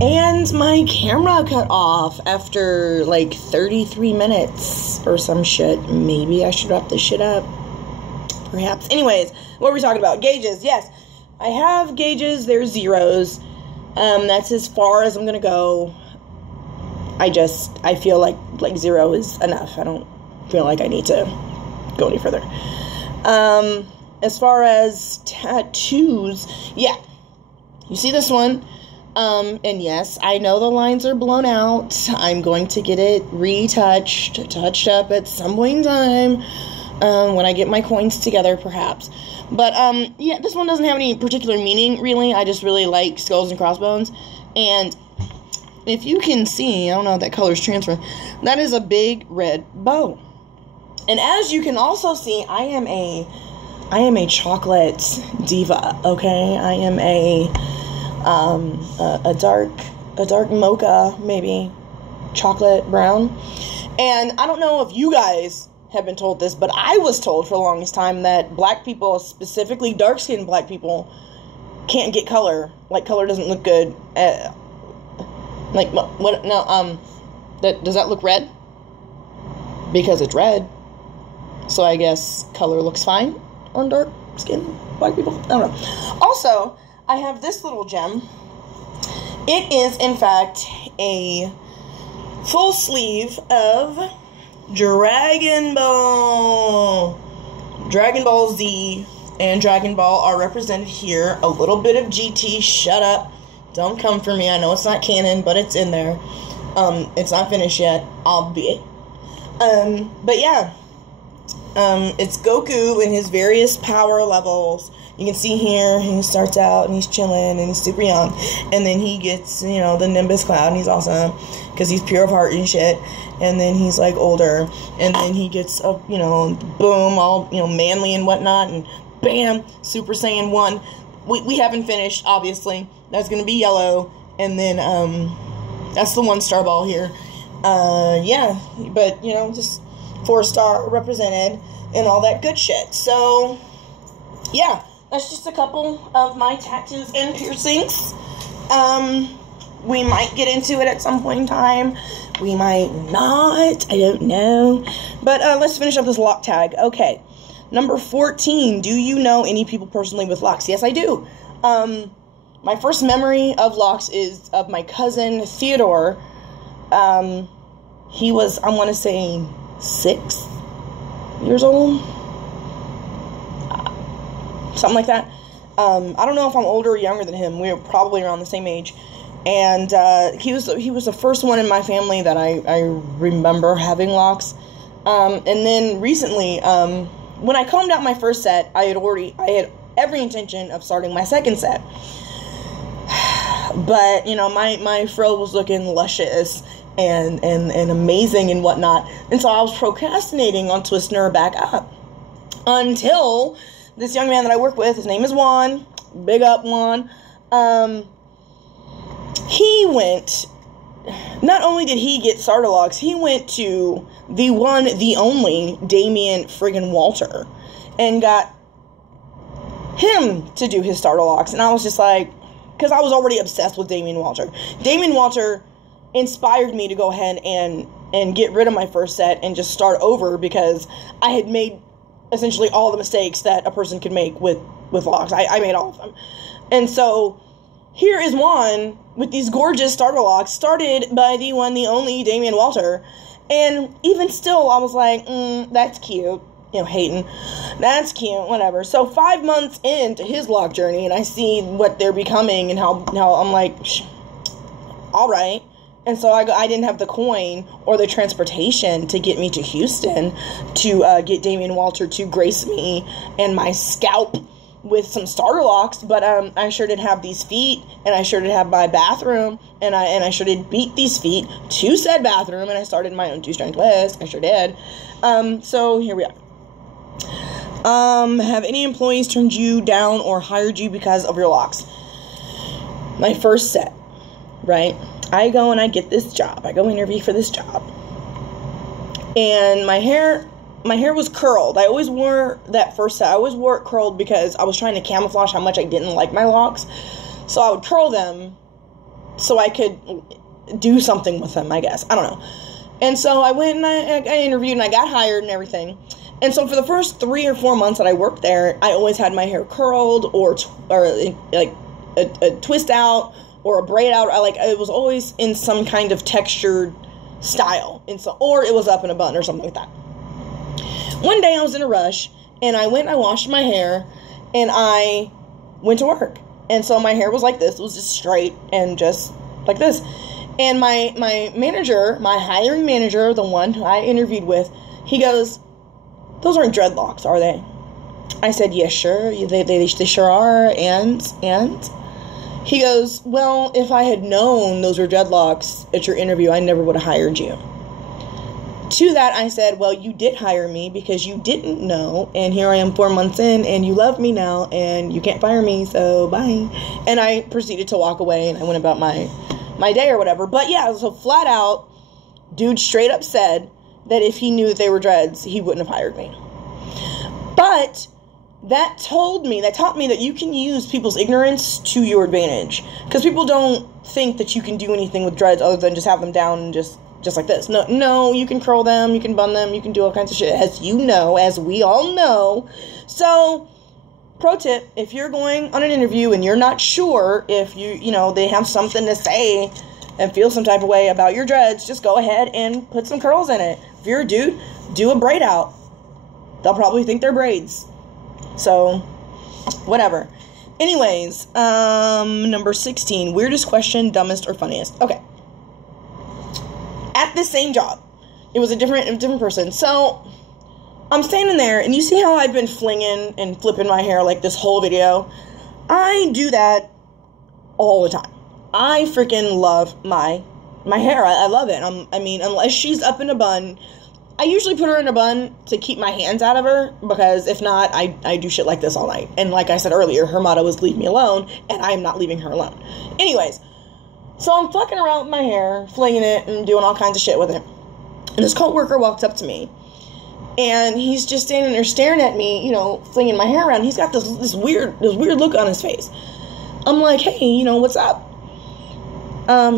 And my camera cut off after like 33 minutes or some shit. Maybe I should wrap this shit up. Perhaps. Anyways, what were we talking about? Gauges. Yes. I have gauges. They're zeros. That's as far as I'm going to go. I feel like zero is enough. I don't feel like I need to go any further. As far as tattoos, yeah. You see this one? And yes, I know the lines are blown out. I'm going to get it touched up at some point in time, when I get my coins together, perhaps. But, yeah, this one doesn't have any particular meaning, really. I just really like skulls and crossbones. And if you can see, I don't know if that color's transferring, that is a big red bow. And as you can also see, I am a chocolate diva, okay? I am a dark mocha, maybe chocolate brown. And I don't know if you guys have been told this, but I was told for the longest time that black people, specifically dark-skinned black people, can't get color. Like, color doesn't look good. What? No, does that look red? Because it's red. So I guess color looks fine on dark-skinned black people. I don't know. Also, I have this little gem. It is, in fact, a full sleeve of Dragon Ball. Dragon Ball Z and Dragon Ball are represented here. A little bit of GT. Shut up. Don't come for me. I know it's not canon, but it's in there. It's not finished yet, albeit. But yeah. It's Goku in his various power levels. You can see here, he starts out and he's chilling and he's super young. And then he gets, the Nimbus Cloud and he's awesome because he's pure of heart and shit. And then he's like older. And then he gets, boom, all, manly and whatnot. And bam, Super Saiyan 1. We haven't finished, obviously. That's going to be yellow. And then, that's the 1-star ball here. Yeah, but, just 4-star represented and all that good shit. So, yeah, that's just a couple of my tattoos and piercings. We might get into it at some point in time. We might not. I don't know. But let's finish up this lock tag. Okay. Number 14. Do you know any people personally with locks? Yes, I do. My first memory of locks is of my cousin Theodore. He was, I want to say, 6 years old. Something like that. I don't know if I'm older or younger than him. We were probably around the same age. And he was the first one in my family that I remember having locks. And then recently, when I combed out my first set, I had every intention of starting my second set. But, my fro was looking luscious and amazing and whatnot. And so I was procrastinating on twisting her back up. Until this young man that I work with, his name is Juan. Big up, Juan. He went, not only did he get starter locks, he went to the one, the only Damien friggin' Walter and got him to do his starter locks. And I was just like, because I was already obsessed with Damien Walter. Damien Walter inspired me to go ahead and get rid of my first set and just start over because I had made essentially all the mistakes that a person could make with locks. I made all of them. And so here is Juan with these gorgeous starter locks, started by the one, the only Damien Walter. And even still, I was like, that's cute. Hating. That's cute, whatever. So 5 months into his lock journey, and I see what they're becoming and how I'm like, all right. And so I didn't have the coin or the transportation to get me to Houston to get Damien Walter to grace me and my scalp with some starter locks, but I sure did have these feet, and I sure did have my bathroom, and I sure did beat these feet to said bathroom, and I started my own 2-strand twist. I sure did. So here we are. Have any employees turned you down or hired you because of your locks? My first set, right? I go and I get this job. I go interview for this job, and my hair was curled. I always wore that first set. I always wore it curled because I was trying to camouflage how much I didn't like my locks. So I would curl them so I could do something with them, I guess. I don't know. And so I went and I interviewed and I got hired and everything. And so for the first 3 or 4 months that I worked there, I always had my hair curled or like a twist out or a braid out. It was always in some kind of textured style, or it was up in a bun or something like that. One day I was in a rush and I went and I washed my hair and I went to work. And so my hair was like this. It was just straight and just like this. And my manager, my hiring manager, the one who I interviewed with, he goes, "Those aren't dreadlocks, are they?" I said, "Yes, sure. They sure are." And he goes, "Well, if I had known those were dreadlocks at your interview, I never would have hired you." To that, I said, "Well, you did hire me because you didn't know, and here I am 4 months in, and you love me now, and you can't fire me, so bye." And I proceeded to walk away, and I went about my day or whatever. But yeah, so flat out, dude straight up said that if he knew that they were dreads, he wouldn't have hired me. But that taught me that you can use people's ignorance to your advantage. Because people don't think that you can do anything with dreads other than just have them down and just like this. No, you can curl them, you can bun them, you can do all kinds of shit, as you know, as we all know. So, pro tip, if you're going on an interview and you're not sure if they have something to say and feel some type of way about your dreads, just go ahead and put some curls in it. If you're a dude, do a braid out. They'll probably think they're braids. So, whatever. Anyways, number 16, weirdest question, dumbest or funniest. Okay. At this same job, it was a different person. So, I'm standing there, and you see how I've been flinging and flipping my hair like this whole video? I do that all the time. I freaking love my hair. I love it. Unless she's up in a bun, I usually put her in a bun to keep my hands out of her, because if not, I do shit like this all night. And like I said earlier, her motto is leave me alone, and I am not leaving her alone. Anyways, so I'm fucking around with my hair, flinging it, and doing all kinds of shit with it. And this coworker walks up to me, and he's just standing there staring at me, flinging my hair around. He's got this weird look on his face. I'm like, "Hey, what's up?"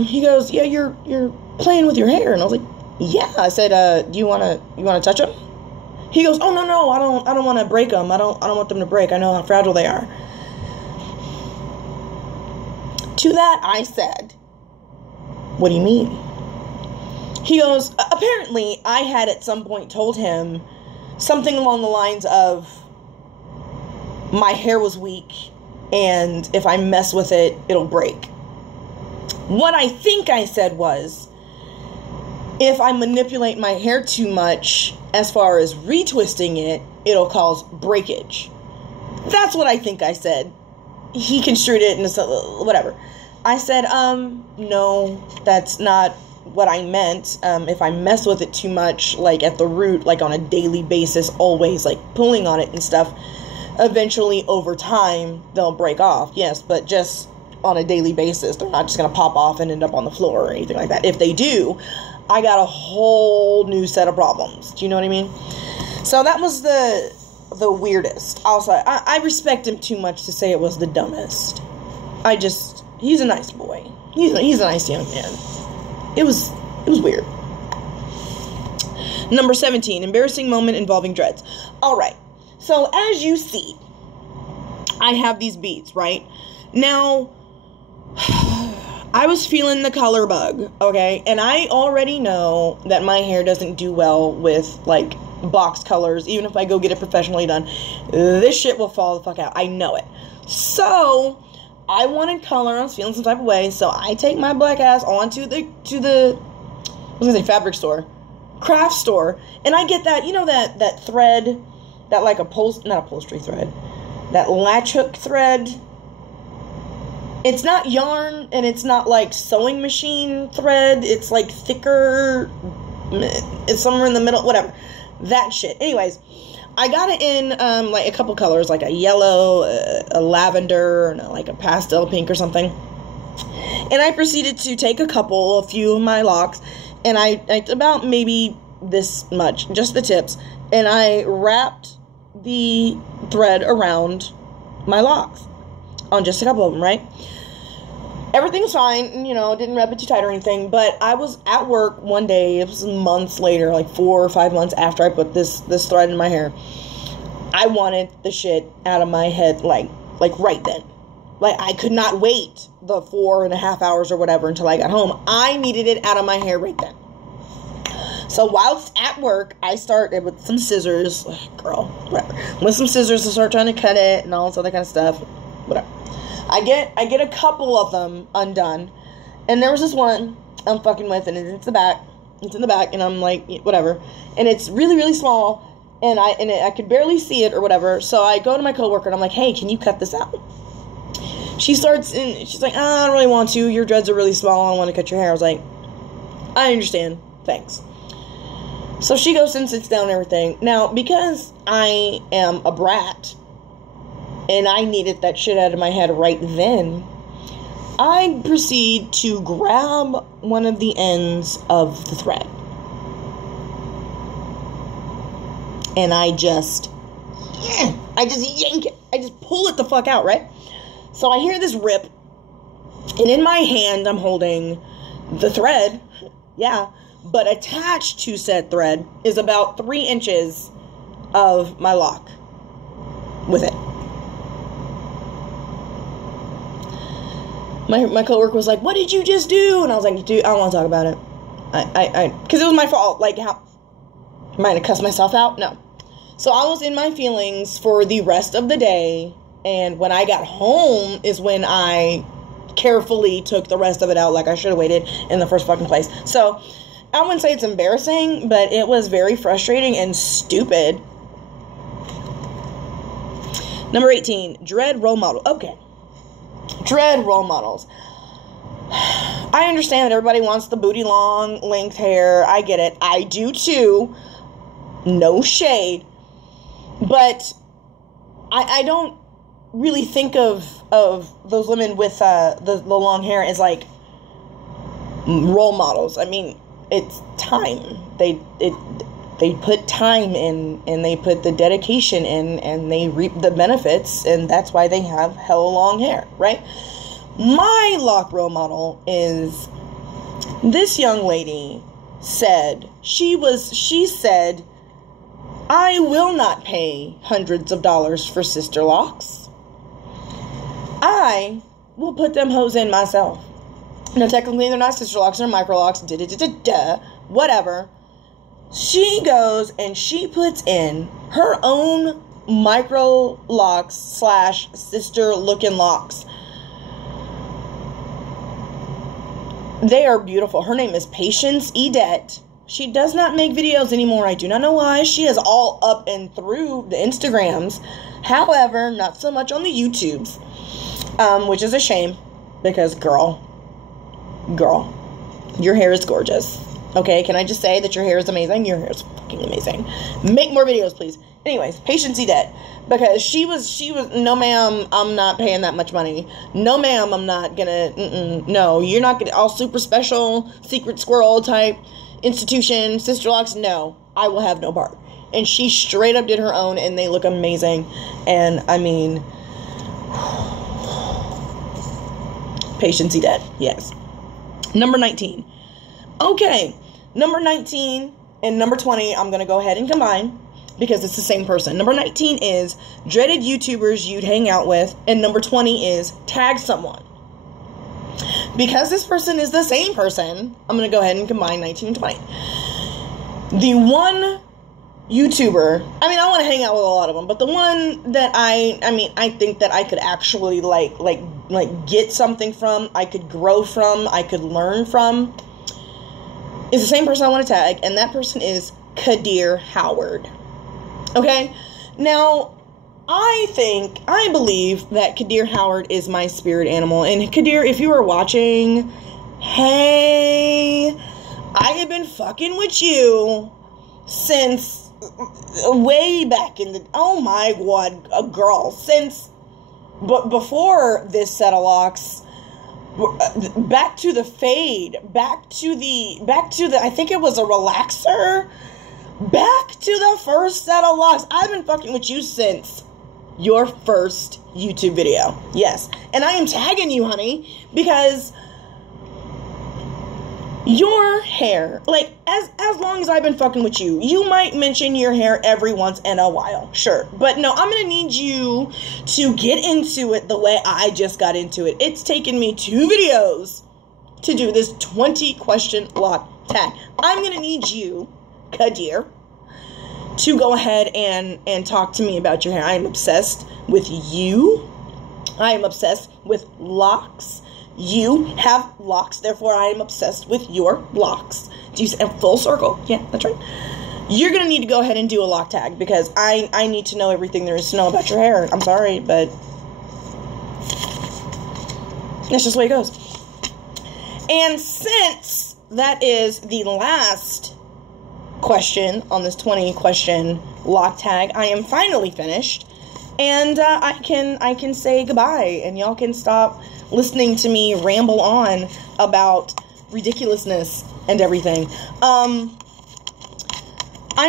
He goes, "Yeah, you're playing with your hair." And I was like, "Yeah." I said, "Do you wanna touch them?" He goes, "Oh, no, I don't want to break them. I don't want them to break. I know how fragile they are." To that, I said, "What do you mean?" He goes, "Apparently, I had at some point told him something along the lines of my hair was weak, and if I mess with it, it'll break." What I think I said was, if I manipulate my hair too much, as far as retwisting it, it'll cause breakage. That's what I think I said. He construed it and whatever. I said, "No, that's not what I meant. If I mess with it too much, like at the root, like on a daily basis, always like pulling on it and stuff, eventually over time, they'll break off. Yes, but just on a daily basis. They're not just going to pop off and end up on the floor or anything like that. If they do, I got a whole new set of problems. Do you know what I mean?" So that was the weirdest. Also, I respect him too much to say it was the dumbest. He's a nice boy. He's a nice young man. It was weird. Number 17, embarrassing moment involving dreads. Alright, so as you see, I have these beads, right? Now, I was feeling the color bug, okay? And I already know that my hair doesn't do well with, like, box colors. Even if I go get it professionally done, this shit will fall the fuck out. I know it. So, I wanted color. I was feeling some type of way. So, I take my black ass onto the fabric store, craft store, and I get that, that thread, that like not upholstery thread, that latch hook thread. It's not yarn, and it's not like sewing machine thread. It's like thicker. It's somewhere in the middle, whatever. That shit. Anyways, I got it in like a couple colors, like a yellow, a lavender, and like a pastel pink or something. And I proceeded to take a few of my locks, and I about maybe this much, just the tips, and I wrapped the thread around my locks on just a couple of them, right? Everything's fine, you know, didn't wrap it too tight or anything, but I was at work one day, it was months later, like 4 or 5 months after I put this thread in my hair. I wanted the shit out of my head, like right then. Like, I could not wait the 4.5 hours or whatever until I got home. I needed it out of my hair right then. So whilst at work, I started with some scissors, girl, whatever, with some scissors to start trying to cut it and all this other kind of stuff, whatever. I get a couple of them undone, and there was this one I'm fucking with, and it's in the back, and I'm like, whatever, and it's really, really small, and I could barely see it or whatever, so I go to my coworker, and I'm like, hey, can you cut this out? She starts, and she's like, I don't really want to, your dreads are really small, I don't want to cut your hair. I was like, I understand, thanks. So she goes and sits down and everything. Now, because I am a brat, and I needed that shit out of my head right then, I proceed to grab one of the ends of the thread. And I just yank it. I just pull it the fuck out, right? So I hear this rip, and in my hand I'm holding the thread, yeah, but attached to said thread is about 3 inches of my lock with it. My coworker was like, what did you just do? And I was like, dude, I don't want to talk about it. Because it was my fault. Like, how? Am I going to cuss myself out? No. So I was in my feelings for the rest of the day. And when I got home is when I carefully took the rest of it out, like I should have waited in the first fucking place. So I wouldn't say it's embarrassing, but it was very frustrating and stupid. Number 18, dread role model. Okay. Dread role models. I understand that everybody wants the booty long, length hair. I get it. I do too. No shade. But I don't really think of those women with the long hair as like role models. I mean, it's time. They put time in, and they put the dedication in, and they reap the benefits, and that's why they have hella long hair, right? My lock role model is this young lady said, she said, I will not pay hundreds of dollars for sister locks. I will put them hoes in myself. Now, technically, they're not sister locks, they're micro locks, whatever. She goes and she puts in her own micro locks / sister looking locks. They are beautiful. Her name is Patience Edette. She does not make videos anymore. I do not know why. She is all up and through the Instagrams. However, not so much on the YouTubes. Which is a shame. Because, girl, your hair is gorgeous. Okay, can I just say that your hair is amazing? Your hair is fucking amazing. Make more videos, please. Anyways, Patience Edette. Because she was, no ma'am, I'm not paying that much money. No ma'am, I'm not gonna, no, you're not gonna, all super special, secret squirrel type institution, sister locks, no, I will have no part. And she straight up did her own, and they look amazing. And, I mean, Patience Edette, yes. Number 19. Okay, number 19 and number 20, I'm going to go ahead and combine because it's the same person. Number 19 is dreaded YouTubers you'd hang out with, and number 20 is tag someone. Because this person is the same person, I'm going to go ahead and combine 19 and 20. The one YouTuber, I mean, I want to hang out with a lot of them, but the one that I think that I could actually like get something from, I could grow from, I could learn from, is the same person I want to tag, and that person is Kadir Howard. Okay? Now, I believe that Kadir Howard is my spirit animal. And Kadir, if you are watching, hey, I have been fucking with you since way back in the, oh my god, girl, since, but before this set of locks, back to the fade, back to the, I think it was a relaxer, back to the first set of locks. I've been fucking with you since your first YouTube video. Yes. And I am tagging you, honey, because your hair, like, as long as I've been fucking with you, you might mention your hair every once in a while. Sure. But no, I'm going to need you to get into it the way I just got into it. It's taken me 2 videos to do this 20 question lock tag. I'm going to need you, Kadir, to go ahead and talk to me about your hair. I am obsessed with you. I am obsessed with locks. You have locks, therefore I am obsessed with your locks. Do you see? Full circle? Yeah, that's right. You're going to need to go ahead and do a lock tag, because I need to know everything there is to know about your hair. I'm sorry, but that's just the way it goes. And since that is the last question on this 20 question lock tag, I am finally finished, and I can say goodbye, and y'all can stop listening to me ramble on about ridiculousness and everything. I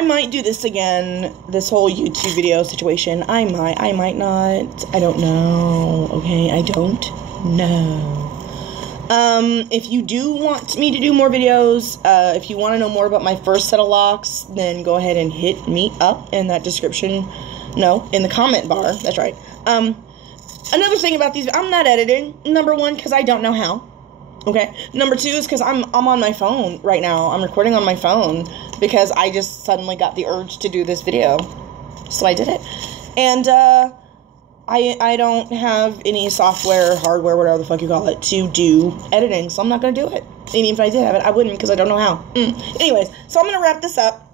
might do this again, this whole YouTube video situation. I might not. I don't know. Okay, I don't know. If you do want me to do more videos, if you want to know more about my first set of locks, then go ahead and hit me up in that description. No, in the comment bar. That's right. Another thing about these, I'm not editing. Number 1, because I don't know how. Okay. Number 2 is because I'm on my phone right now. I'm recording on my phone because I just suddenly got the urge to do this video. So I did it. And, I don't have any software, hardware, whatever the fuck you call it, to do editing, so I'm not going to do it. And even if I did have it, I wouldn't, because I don't know how. Anyways, so I'm going to wrap this up.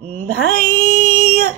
Bye!